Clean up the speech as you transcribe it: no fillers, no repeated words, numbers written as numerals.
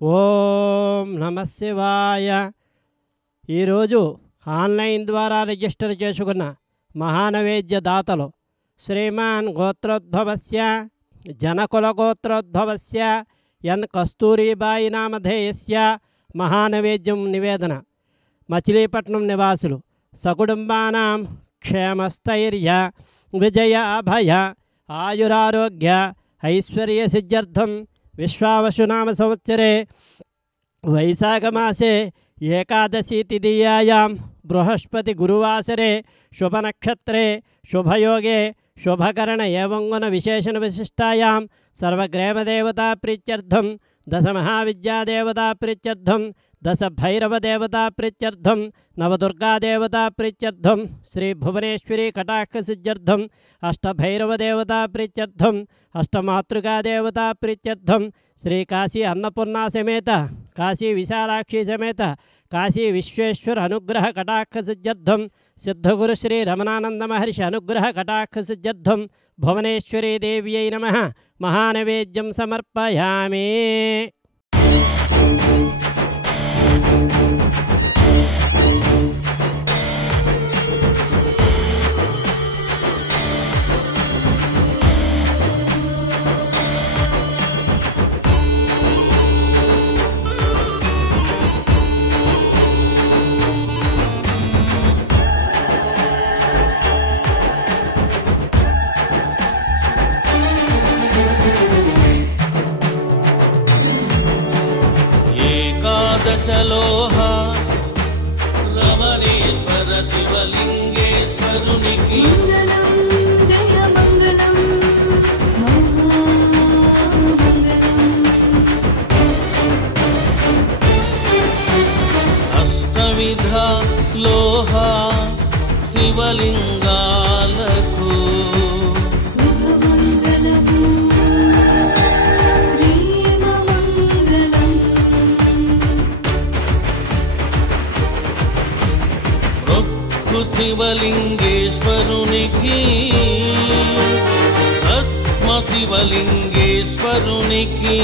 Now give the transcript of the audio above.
ఓం నమః శివాయ. ఈరోజు ఆన్లైన్ ద్వారా రిజిస్టర్ చేసుకున్న మహానవేద్య దాతలు శ్రీమాన్ గోత్రోద్భవస్య జనకుల గోత్రోద్భవస్య ఎన్ కస్తూరిబాయి నామధేయస్య మహానవేద్యం నివేదన. మచిలీపట్నం నివాసులు సకుటుంబానాం క్షేమస్థైర్య విజయ అభయ ఆయురారోగ్య ఐశ్వర్య సిద్ధ్యర్థం విశ్వావసునామ సంవత్సరే వైశాఖమాసే ఏకాదశీ తిథియాయాం బృహస్పతి గురువాసరే శుభనక్షత్రే శుభయోగే శుభకరణ ఏవంగుణ విశేషణ విశిష్టాయాం సర్వగ్రామదేవతా ప్రీత్యర్థం దశ మహావిద్యాదేవతా ప్రీత్యర్థం దశ భైరవదేవతా ప్రీత్యర్థం నవదుర్గాదేవతా ప్రీత్యర్థం శ్రీ భువనేశ్వరీ కటాక్ష సిద్ధ్యర్థం అష్టభైరవదేవతా ప్రీత్యర్థం అష్టమాతృకాదేవతా ప్రీత్యర్థం శ్రీ కాశీ అన్నపూర్ణా సమేత కాశీ విశాలాక్షి సమేత కాశీ విశ్వేశ్వర అనుగ్రహ కటాక్ష సిద్ధ్యర్థం సిద్ధగురు శ్రీ రమణానంద మహర్షి అనుగ్రహ కటాక్ష సిద్ధ్యర్థం భువనేశ్వరీ దేవ్యై నమః మహానవేద్యం సమర్పయామి. దశలోహ రమణేశ్వర శివలింగేశ్వరునికి మంగళం జయ మంగళం మహామంగళం. అష్టవిధ లోహ శివలింగాలకు శివలింగేశ్వరునికి భస్మ శివలింగేశ్వరునికి